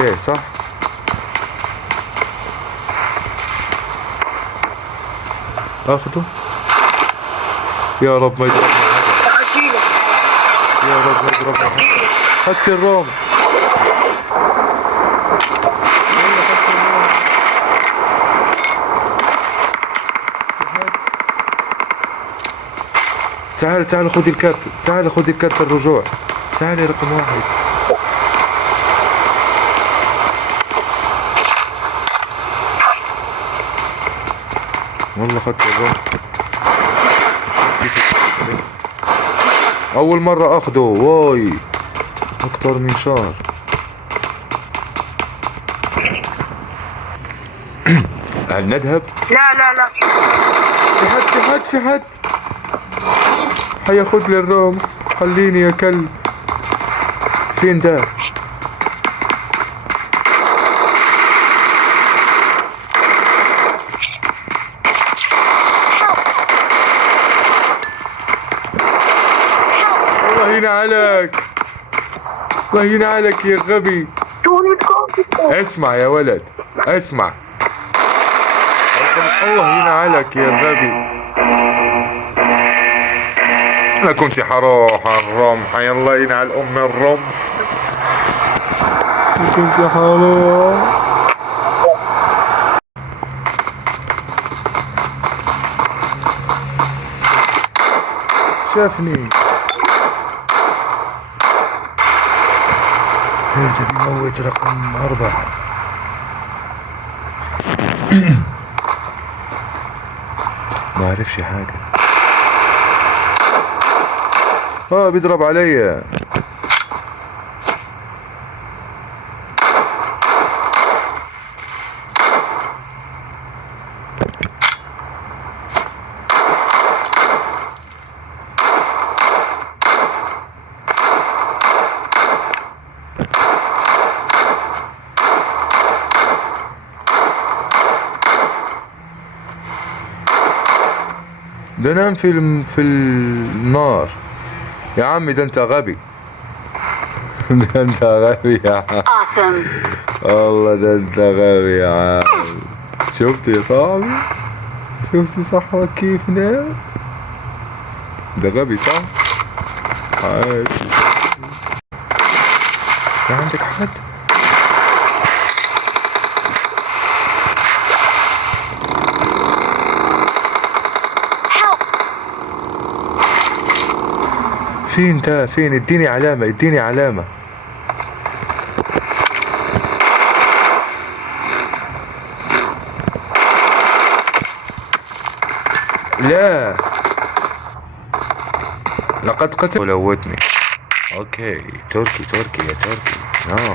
ايه صح. اخده. يا رب ما يضربني حدا. يا رب ما يضربني حدا. خدت الروم. والله خدت الروم. تعال تعال خذ الكارت، تعال خذ الكارت الرجوع. تعال يا رقم واحد. والله خدت الروم. أول مرة أخده. واي أكتر من شهر. هل نذهب؟ لا لا لا. في حد حياخد لي الروم. خليني يا كلب. فين ده؟ الله ينعلك. الله ينعلك يا غبي. اسمع يا ولد، اسمع. الله ينعلك يا غبي. انا كنت حروح الرمح. الله ينعل ام الرمح. كنت حروح. شافني. هذا بيموت رقم 4. ما عرفش حاجة. بيضرب علي. ده نام في النار. يا عمي ده انت غبي. ده انت غبي يا عم. والله ده انت غبي يا عم. شفت يا صاحبي؟ شفت صاحبك كيف نام؟ ده غبي صح؟ عادي. في عندك حد؟ فين ده؟ فين؟ اديني علامة، اديني علامة. لا لقد قتل ولوتني. اوكي تركي يا تركي. نو